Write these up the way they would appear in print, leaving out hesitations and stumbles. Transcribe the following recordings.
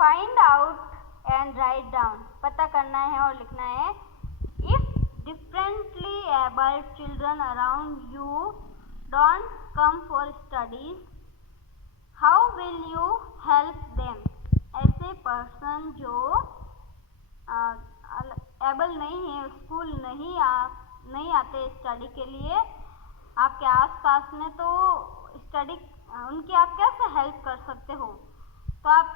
Find out and write down, पता करना है और लिखना है। If differently abled children around you don't come for studies, how will you help them? ऐसे पर्सन जो एबल नहीं है, स्कूल नहीं आते स्टडी के लिए आपके आसपास में, तो स्टडी उनकी आप कैसे हेल्प कर सकते हो? तो आप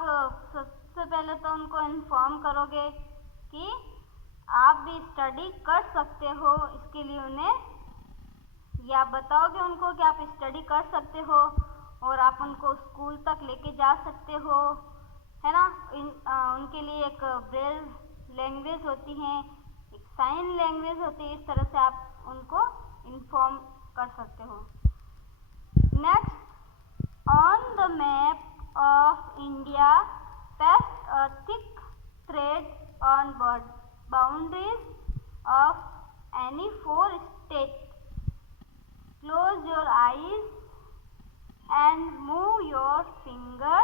सबसे पहले तो उनको इन्फॉर्म करोगे कि आप भी स्टडी कर सकते हो, इसके लिए उन्हें या बताओगे उनको कि आप स्टडी कर सकते हो और आप उनको स्कूल तक लेके जा सकते हो, है ना। उनके लिए एक ब्रेल लैंग्वेज होती है, एक साइन लैंग्वेज होती है, इस तरह से आप उनको इन्फॉर्म कर सकते हो। Next, on the map of India paste a thick thread on boundaries of any 4 state, close your eyes and move your finger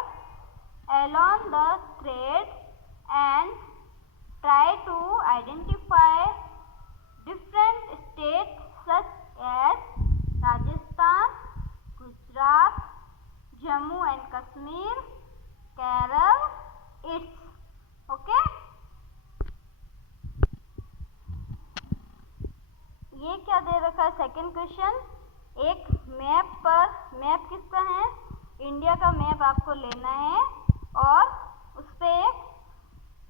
along the thread and try to identify different states such as Rajasthan, Gujarat, Jammu and Kashmir, Kerala, its okay। ये क्या दे रखा है? Second question, एक map किसका है? India का map आपको लेना है और उस पे एक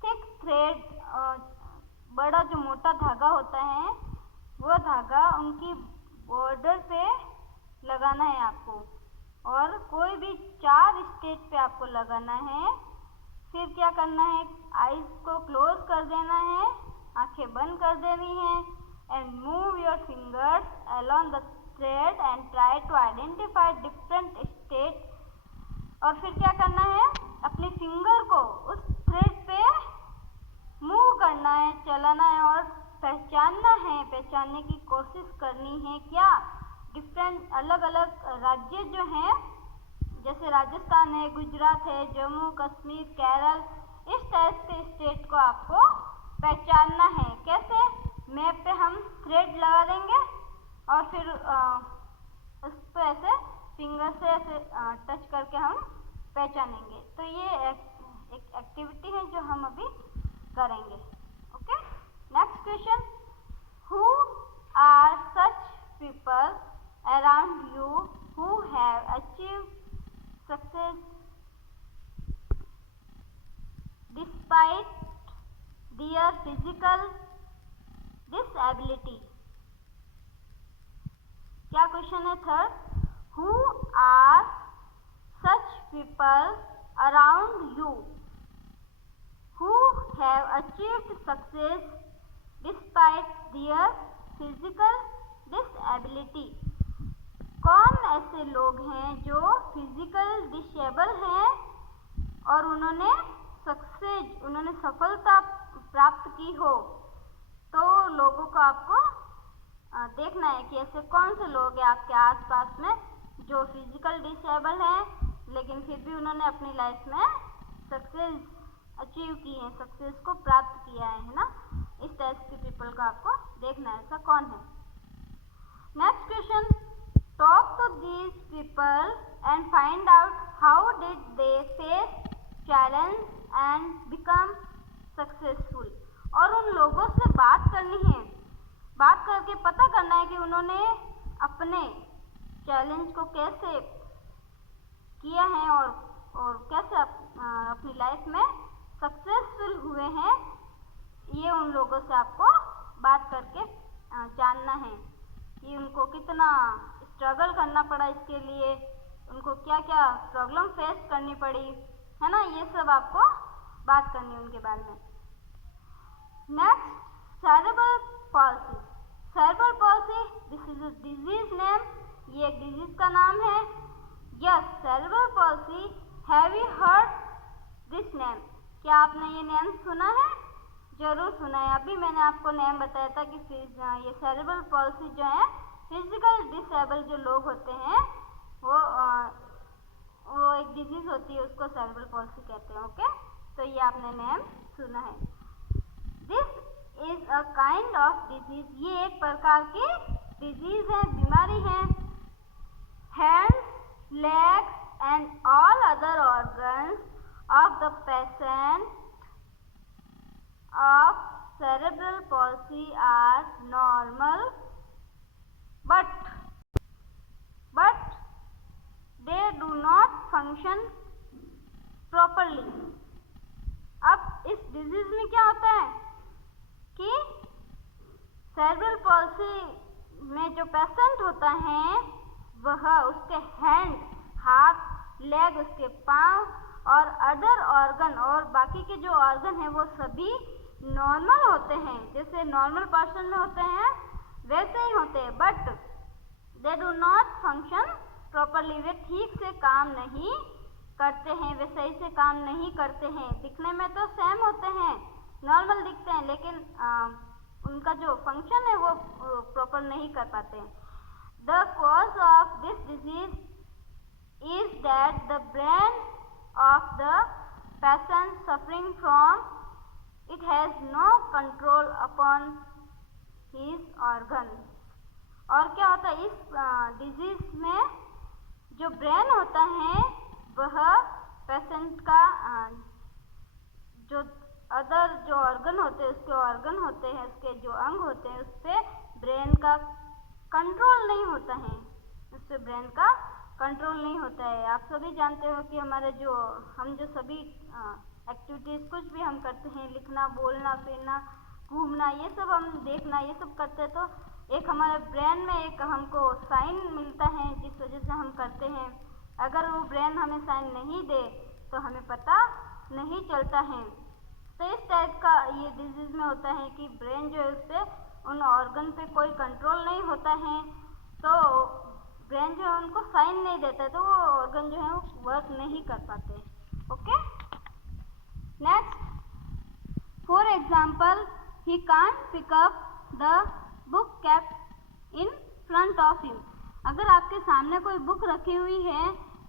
थिक थ्रेड, बड़ा जो मोटा धागा होता है वो धागा उनकी बॉर्डर पे लगाना है आपको, और कोई भी 4 स्टेट पे आपको लगाना है। फिर क्या करना है? आईज को क्लोज कर देना है, आंखें बंद कर देनी है, and move your fingers along the thread and try to identify different state. और फिर क्या करना है? अपनी फिंगर को उस थ्रेड पे मूव करना है, चलाना है और पहचानने की कोशिश करनी है। क्या? डिफरेंट अलग अलग राज्य जो हैं, जैसे राजस्थान है, गुजरात है, जम्मू कश्मीर, केरल, इस टाइप के स्टेट को आपको पहचानना है। कैसे? मैप पे हम थ्रेड लगा देंगे और फिर उस पर ऐसे फिंगर से ऐसे टच करके हम पहचानेंगे। तो ये एक एक्टिविटी है जो हम अभी करेंगे। Okay, next question, who are such people around you who have achieved success despite their physical disability? क्या क्वेश्चन है? Third, who are such people around you who have achieved success despite their physical disability? कौन ऐसे लोग हैं जो physical disable हैं और उन्होंने सफलता प्राप्त की हो? तो लोगों को आपको देखना है कि ऐसे कौन से लोग हैं आपके आसपास में जो फिजिकल डिसेबल हैं लेकिन फिर भी उन्होंने अपनी लाइफ में सक्सेस अचीव की है, सक्सेस को प्राप्त किया है ना। इस टाइप के पीपल को आपको देखना है, ऐसा कौन है। Next question, talk to these people and find out how did they face challenge and become successful. और उन लोगों से बात करनी है, बात करके पता करना है कि उन्होंने अपने चैलेंज को कैसे किया है और कैसे अपनी लाइफ में सक्सेसफुल हुए हैं। ये उन लोगों से आपको बात करके जानना है कि उनको कितना स्ट्रगल करना पड़ा इसके लिए, उनको क्या क्या प्रॉब्लम फेस करनी पड़ी, है ना। ये सब आपको बात करनी है उनके बारे में। Next, cerebral palsy. Cerebral palsy, this is a disease name, ये एक डिजीज का नाम है। Yes, cerebral palsy, have you heard this name? क्या आपने ये नेम सुना है? जरूर सुना है। अभी मैंने आपको नेम बताया था कि ये सेरेब्रल पॉल्सी जो है, फिजिकल डिसेबल जो लोग होते हैं वो एक डिजीज होती है, उसको सेरेब्रल पॉल्सी कहते हैं। ओके, तो ये आपने नेम सुना है। This is a kind of disease, ये एक प्रकार की डिजीज है, बीमारी है। Hands, legs and all other organs of the patient of cerebral palsy are normal but they do not function properly। अब इस डिजीज में क्या होता है कि सेरेब्रल पॉल्सी में जो पेशेंट होता है वह उसके हैंड, हाथ, लेग, उसके पाँव और अदर ऑर्गन और बाकी के जो ऑर्गन है वो सभी नॉर्मल होते हैं, जैसे नॉर्मल पर्सन में होते हैं वैसे ही होते हैं, but they do not function properly, वे ठीक से काम नहीं करते हैं, वे सही से काम नहीं करते हैं। दिखने में तो सेम होते हैं, नॉर्मल दिखते हैं, लेकिन उनका जो फंक्शन है वो प्रॉपर नहीं कर पाते हैं। The cause of this disease is that the brain of the patient suffering from it has no control upon his organ। और क्या होता है इस डिजीज में, जो ब्रेन होता है वह पेशेंट का जो अदर जो ऑर्गन होते हैं, उसके ऑर्गन होते हैं, उसके जो अंग होते हैं, उस पर ब्रेन का कंट्रोल नहीं होता है, उस पर ब्रेन का कंट्रोल नहीं होता है। आप सभी जानते हो कि हमारे हम जो सभी एक्टिविटीज़ कुछ भी हम करते हैं, लिखना, बोलना, फिरना, घूमना, ये सब हम देखना, ये सब करते हैं, तो एक हमारे ब्रेन में एक हमको साइन मिलता है जिस वजह से हम करते हैं। अगर वो ब्रेन हमें साइन नहीं दे तो हमें पता नहीं चलता है। तो इस टाइप का ये डिजीज में होता है कि ब्रेन जो है उस पर, उन ऑर्गन पे कोई कंट्रोल नहीं होता है, तो ब्रेन जो है उनको साइन नहीं देता है, तो वो ऑर्गन जो है वो वर्क नहीं कर पाते। Okay, next, for example, he can't pick up the book kept in front of him. अगर आपके सामने कोई बुक रखी हुई है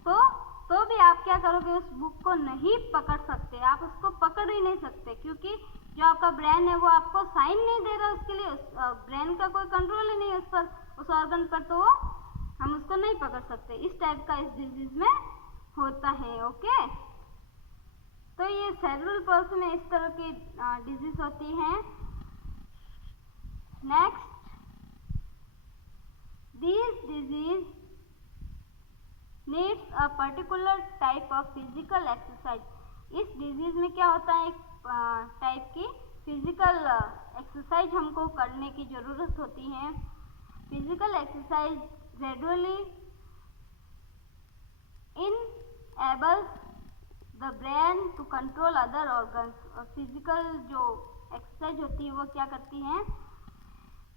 तो भी आप क्या करोगे, उस बुक को नहीं पकड़ सकते, आप उसको पकड़ ही नहीं सकते, क्योंकि जो आपका ब्रेन है वो आपको साइन नहीं दे रहा, उसके लिए ब्रेन का कोई कंट्रोल ही नहीं है उस पर, उस ऑर्गन पर, तो हम उसको नहीं पकड़ सकते। इस टाइप का इस डिजीज में होता है। ओके, तो ये सेरेब्रल पल्सी में इस तरह की डिजीज होती हैं। Next, this disease needs a particular type of physical exercise. इस डिजीज में क्या होता है, एक टाइप की फिजिकल एक्सरसाइज हमको करने की ज़रूरत होती है। Physical exercise gradually enables the brain to control other organs। और फिजिकल जो एक्सरसाइज होती है वो क्या करती हैं,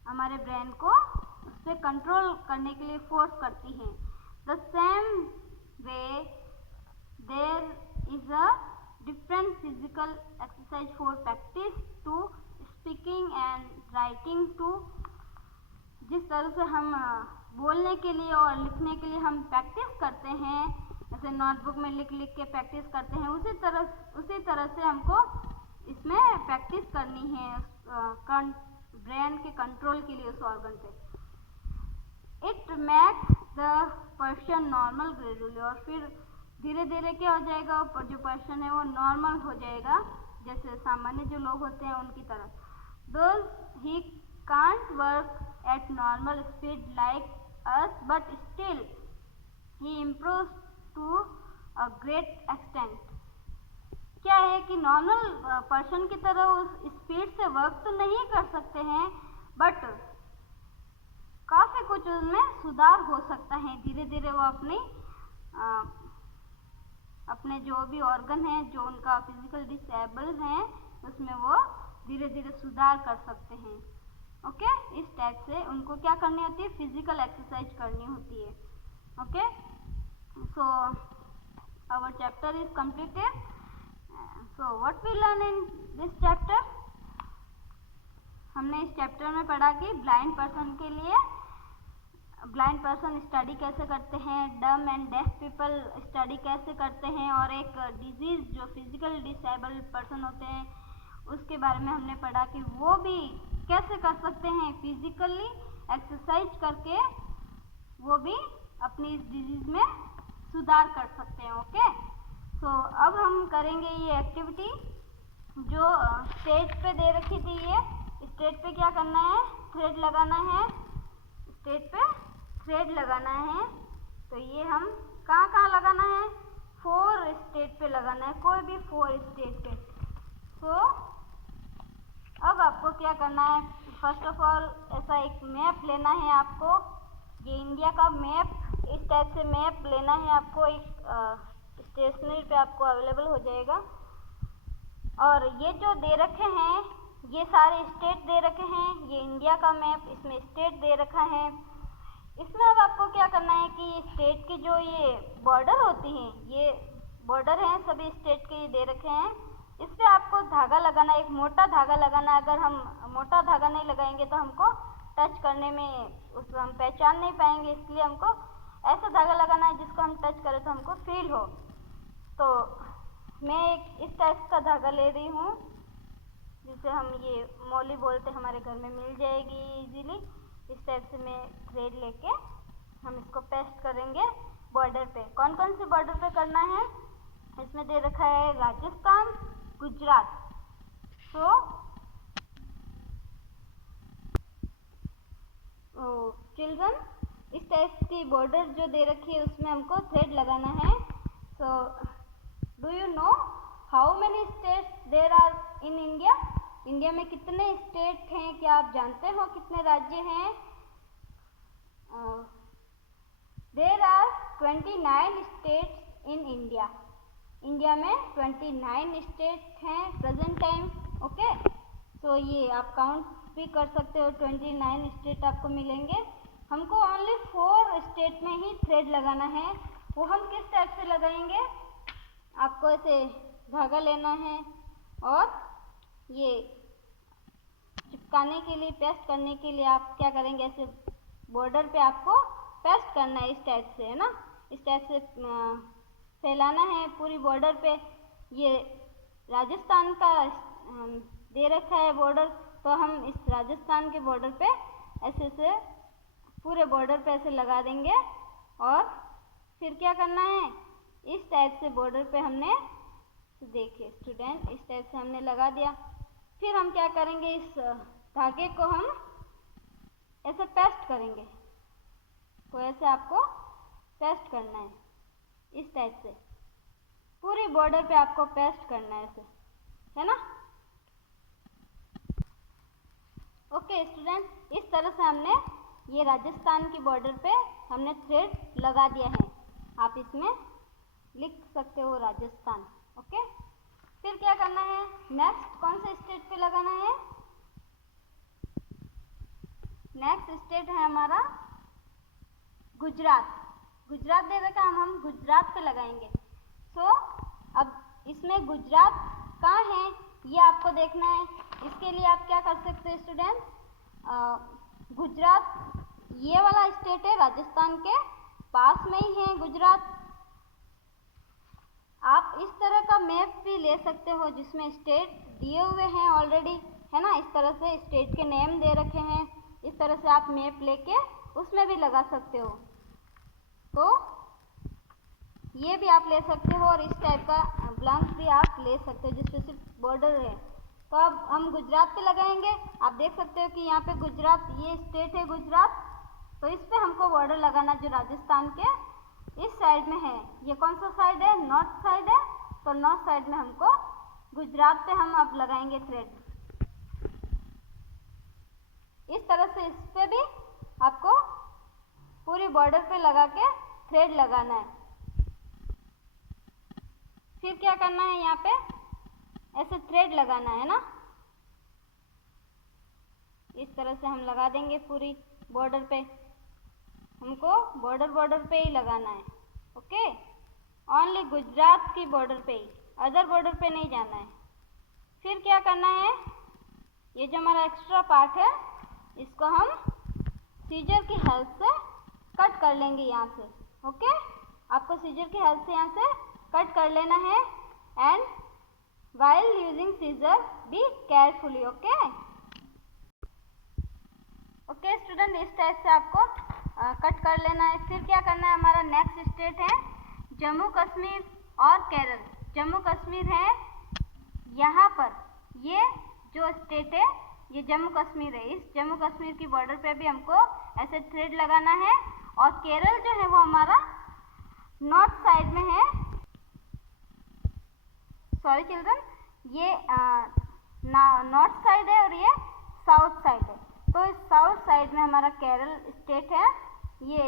हमारे ब्रेन को उस पर कंट्रोल करने के लिए फोर्स करती हैं। The same way there is a different physical exercise for practice to speaking and writing too. जिस तरह से हम बोलने के लिए और लिखने के लिए हम प्रैक्टिस करते हैं, जैसे नोटबुक में लिख लिख के प्रैक्टिस करते हैं, उसी तरह से हमको इसमें प्रैक्टिस करनी है ब्रेन के कंट्रोल के लिए उस ऑर्गन पे। It makes the person normal gradually. और फिर धीरे धीरे क्या हो जाएगा, जो पर्सन है वो नॉर्मल हो जाएगा, जैसे सामान्य जो लोग होते हैं उनकी तरह। Those he can't work at normal speed like us, but still he improves to a great extent. क्या है कि नॉर्मल पर्सन की तरह उस स्पीड से वर्क तो नहीं कर सकते हैं, बट काफ़ी कुछ उनमें सुधार हो सकता है। धीरे धीरे वो अपने जो भी ऑर्गन हैं जो उनका फिजिकल डिसेबल हैं उसमें वो धीरे धीरे सुधार कर सकते हैं। ओके, इस टाइप से उनको क्या करनी होती है, फिजिकल एक्सरसाइज करनी होती है। Okay, so our chapter is completed. So what we learn in this chapter, हमने इस चैप्टर में पढ़ा कि ब्लाइंड पर्सन के लिए ब्लाइंड पर्सन स्टडी कैसे करते हैं, डम एंड डेफ पीपल स्टडी कैसे करते हैं, और एक डिजीज़ जो फिजिकल डिसेबल्ड पर्सन होते हैं उसके बारे में हमने पढ़ा कि वो भी कैसे कर सकते हैं, फिजिकली एक्सरसाइज करके वो भी अपनी इस डिजीज़ में सुधार कर सकते हैं। ओके, सो अब हम करेंगे ये एक्टिविटी जो स्टेज पे दे रखी थी। ये स्टेज पे क्या करना है, थ्रेड लगाना है, स्टेज पे थ्रेड लगाना है। तो ये हम कहाँ कहाँ लगाना है, 4 स्टेज पे लगाना है, कोई भी 4 स्टेज पे। सो अब आपको क्या करना है, फर्स्ट ऑफ ऑल ऐसा एक मैप लेना है आपको, ये इंडिया का मैप, इस टाइप से मैप लेना है आपको, एक स्टेशनरी पे आपको अवेलेबल हो जाएगा। और ये जो दे रखे हैं ये सारे स्टेट दे रखे हैं, ये इंडिया का मैप, इसमें स्टेट दे रखा है। इसमें अब आपको क्या करना है कि स्टेट की जो ये बॉर्डर होती हैं, ये बॉर्डर हैं सभी स्टेट के, ये दे रखे हैं, इस पर आपको धागा लगाना, एक मोटा धागा लगाना। अगर हम मोटा धागा नहीं लगाएंगे तो हमको टच करने में उसको हम पहचान नहीं पाएंगे, इसलिए हमको ऐसा धागा लगाना है जिसको हम टच करें तो हमको फील हो। तो मैं एक इस टाइप का धागा ले रही हूँ जिसे हम ये मौली बोलते हैं, हमारे घर में मिल जाएगी इजीली। इस टाइप से मैं थ्रेड लेके हम इसको पेस्ट करेंगे बॉर्डर पे। कौन कौन से बॉर्डर पे करना है, इसमें दे रखा है राजस्थान, गुजरात। सो चिल्ड्रन, इस टाइप की बॉर्डर जो दे रखी है उसमें हमको थ्रेड लगाना है। So do you know how many states there are in India? India में कितने स्टेट हैं, क्या आप जानते हो कितने राज्य हैं? There are 29 states in India. India में 29 स्टेट हैं प्रेजेंट टाइम। ओके, सो ये आप काउंट भी कर सकते हो, 29 स्टेट आपको मिलेंगे। हमको ओनली 4 स्टेट में ही थ्रेड लगाना है। वो हम किस टाइप से लगाएंगे, आपको ऐसे धागा लेना है और ये चिपकाने के लिए, पेस्ट करने के लिए आप क्या करेंगे, ऐसे बॉर्डर पे आपको पेस्ट करना है इस टाइप से, है ना, इस टाइप से फैलाना है पूरी बॉर्डर पे। ये राजस्थान का दे रखा है बॉर्डर, तो हम इस राजस्थान के बॉर्डर पे ऐसे से पूरे बॉर्डर पे ऐसे लगा देंगे। और फिर क्या करना है, इस टाइप से बॉर्डर पे हमने, देखिए स्टूडेंट, इस टाइप से हमने लगा दिया। फिर हम क्या करेंगे, इस धागे को हम ऐसे पेस्ट करेंगे, तो ऐसे आपको पेस्ट करना है इस टाइप से पूरी बॉर्डर पे आपको पेस्ट करना है ऐसे, है ना। ओके स्टूडेंट, इस तरह से हमने ये राजस्थान की बॉर्डर पे हमने थ्रेड लगा दिया है। आप इसमें लिख सकते हो राजस्थान। ओके, फिर क्या करना है, नेक्स्ट कौन से स्टेट पे लगाना है, नेक्स्ट स्टेट है हमारा गुजरात। गुजरात दे रखा, हम गुजरात पे लगाएंगे। सो अब इसमें गुजरात कहाँ है ये आपको देखना है। इसके लिए आप क्या कर सकते हैं स्टूडेंट, गुजरात ये वाला स्टेट है, राजस्थान के पास में ही है गुजरात। आप इस तरह का मैप भी ले सकते हो जिसमें स्टेट दिए हुए हैं ऑलरेडी, है ना, इस तरह से स्टेट के नेम दे रखे हैं, इस तरह से आप मैप लेके उसमें भी लगा सकते हो। तो ये भी आप ले सकते हो, और इस टाइप का ब्लैंक भी आप ले सकते हो जिसपे सिर्फ बॉर्डर है। तो अब हम गुजरात पे लगाएंगे। आप देख सकते हो कि यहाँ पे गुजरात, ये स्टेट है गुजरात, तो इस पे हमको बॉर्डर लगाना जो राजस्थान के इस साइड में है। ये कौन सा साइड है, नॉर्थ साइड है, तो नॉर्थ साइड में हमको गुजरात पे हम अब लगाएंगे थ्रेड। इस तरह से इस पे भी आपको पूरी बॉर्डर पे लगा के थ्रेड लगाना है। फिर क्या करना है, यहाँ पे ऐसे थ्रेड लगाना है ना, इस तरह से हम लगा देंगे पूरी बॉर्डर पे। हमको बॉर्डर पे ही लगाना है। ओके, ओनली गुजरात की बॉर्डर पे ही, अदर बॉर्डर पे नहीं जाना है। फिर क्या करना है, ये जो हमारा एक्स्ट्रा पार्ट है इसको हम सीजर की हेल्प से कट कर लेंगे यहाँ से। ओके, आपको सीजर की हेल्प से यहाँ से कट कर लेना है। And while using scissor be carefully। Okay okay student, इस टाइप से आपको कट कर लेना है। फिर क्या करना है, हमारा नेक्स्ट स्टेट है जम्मू कश्मीर और केरल। जम्मू कश्मीर है यहाँ पर, ये जो स्टेट है ये जम्मू कश्मीर है। इस जम्मू कश्मीर की बॉर्डर पे भी हमको ऐसे थ्रेड लगाना है। और केरल जो है वो हमारा नॉर्थ साइड में है। सॉरी चिल्ड्रन, ये नॉर्थ साइड है और ये साउथ साइड है। तो इस साउथ साइड में हमारा केरल स्टेट है। ये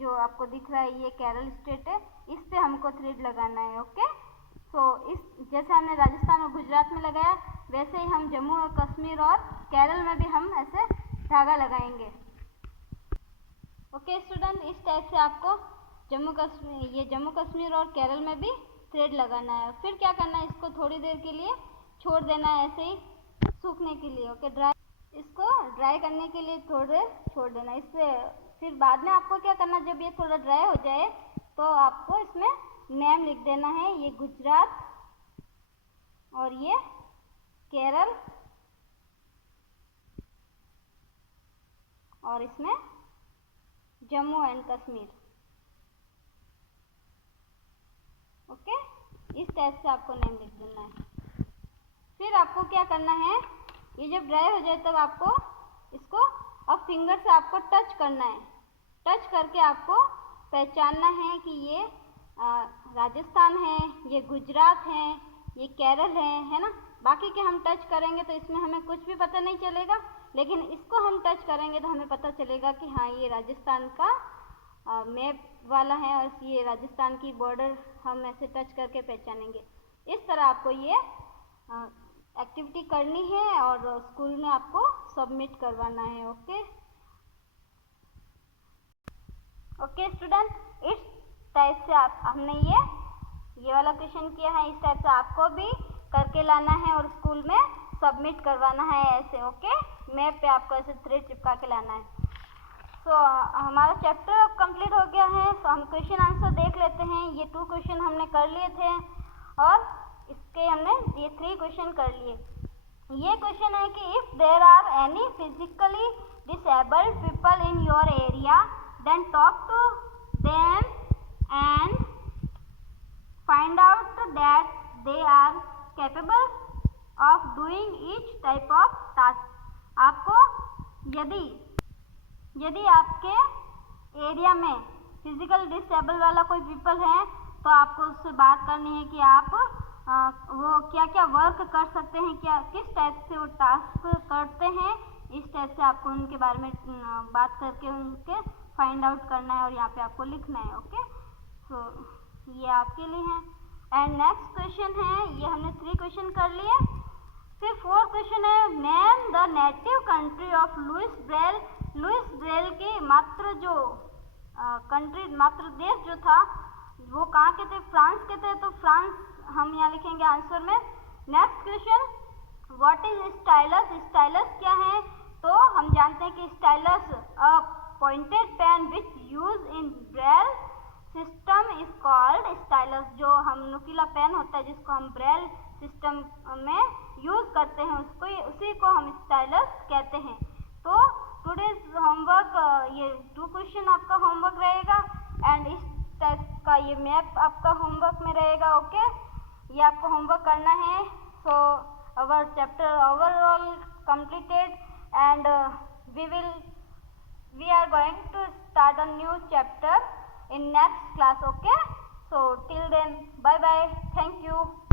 जो आपको दिख रहा है ये केरल स्टेट है, इस पे हमको थ्रेड लगाना है। ओके, सो इस जैसे हमने राजस्थान और गुजरात में लगाया वैसे ही हम जम्मू और कश्मीर और केरल में भी हम ऐसे धागा लगाएंगे। ओके स्टूडेंट, इस टाइप से आपको जम्मू कश्मीर और केरल में भी थ्रेड लगाना है। फिर क्या करना है, इसको थोड़ी देर के लिए छोड़ देना है ऐसे ही सूखने के लिए। ओके, इसको ड्राई करने के लिए थोड़ी देर छोड़ देना। इससे फिर बाद में आपको क्या करना, जब ये थोड़ा ड्राई हो जाए तो आपको इसमें नेम लिख देना है। ये गुजरात और ये केरल और इसमें जम्मू एंड कश्मीर। ओके, इस टाइप से आपको नेम लिख देना है। फिर आपको क्या करना है, ये जब ड्राई हो जाए तब आपको इसको अब फिंगर से आपको टच करना है। टच करके आपको पहचानना है कि ये राजस्थान है, ये गुजरात है, ये केरल है ना। बाकी के हम टच करेंगे तो इसमें हमें कुछ भी पता नहीं चलेगा, लेकिन इसको हम टच करेंगे तो हमें पता चलेगा कि हाँ ये राजस्थान का मैप वाला है और ये राजस्थान की बॉर्डर हम ऐसे टच करके पहचानेंगे। इस तरह आपको ये एक्टिविटी करनी है और स्कूल में आपको सबमिट करवाना है। ओके ओके स्टूडेंट, इस टाइप से हमने ये वाला क्वेश्चन किया है। इस टाइप से आपको भी करके लाना है और स्कूल में सबमिट करवाना है ऐसे। ओके, मैप पे आपको ऐसे थ्रेड चिपका के लाना है। सो हमारा चैप्टर अब कंप्लीट हो गया है। सो हम क्वेश्चन आंसर देख लेते हैं। ये 2 क्वेश्चन हमने कर लिए थे और इसके हमने ये 3 क्वेश्चन कर लिए। ये क्वेश्चन है कि if there are any physically disabled people in your area then talk to them and find out that they are capable of doing each type of task. आपको यदि आपके एरिया में फिजिकल डिसेबल वाला कोई people है तो आपको उससे बात करनी है कि आप वो क्या क्या वर्क कर सकते हैं, क्या किस टाइप से वो टास्क करते हैं। इस टाइप से आपको उनके बारे में बात करके उनके फाइंड आउट करना है और यहाँ पे आपको लिखना है। ओके, सो ये आपके लिए है। एंड नेक्स्ट क्वेश्चन है, ये हमने 3 क्वेश्चन कर लिए। फिर 4th क्वेश्चन है name the native country of Louis Braille. Louis Braille के मात्र देश जो था वो कहाँ के थे, फ्रांस के थे। तो फ्रांस हम यहाँ लिखेंगे आंसर में। Next question, what is stylus. Stylus क्या है, तो हम जानते हैं कि stylus a pointed pen which use in Braille system is called stylus. जो हम नुकीला पेन होता है जिसको हम ब्रेल सिस्टम में यूज करते हैं उसी को हम स्टाइलस कहते हैं। तो टुडेज होमवर्क ये 2 क्वेश्चन आपका होमवर्क रहेगा एंड इस टाइप का ये मैप आपका होमवर्क में रहेगा। ओके, ये आपको होमवर्क करना है। So our chapter overall completed and we are going to start a new chapter in next class. Okay, so till then bye bye, thank you.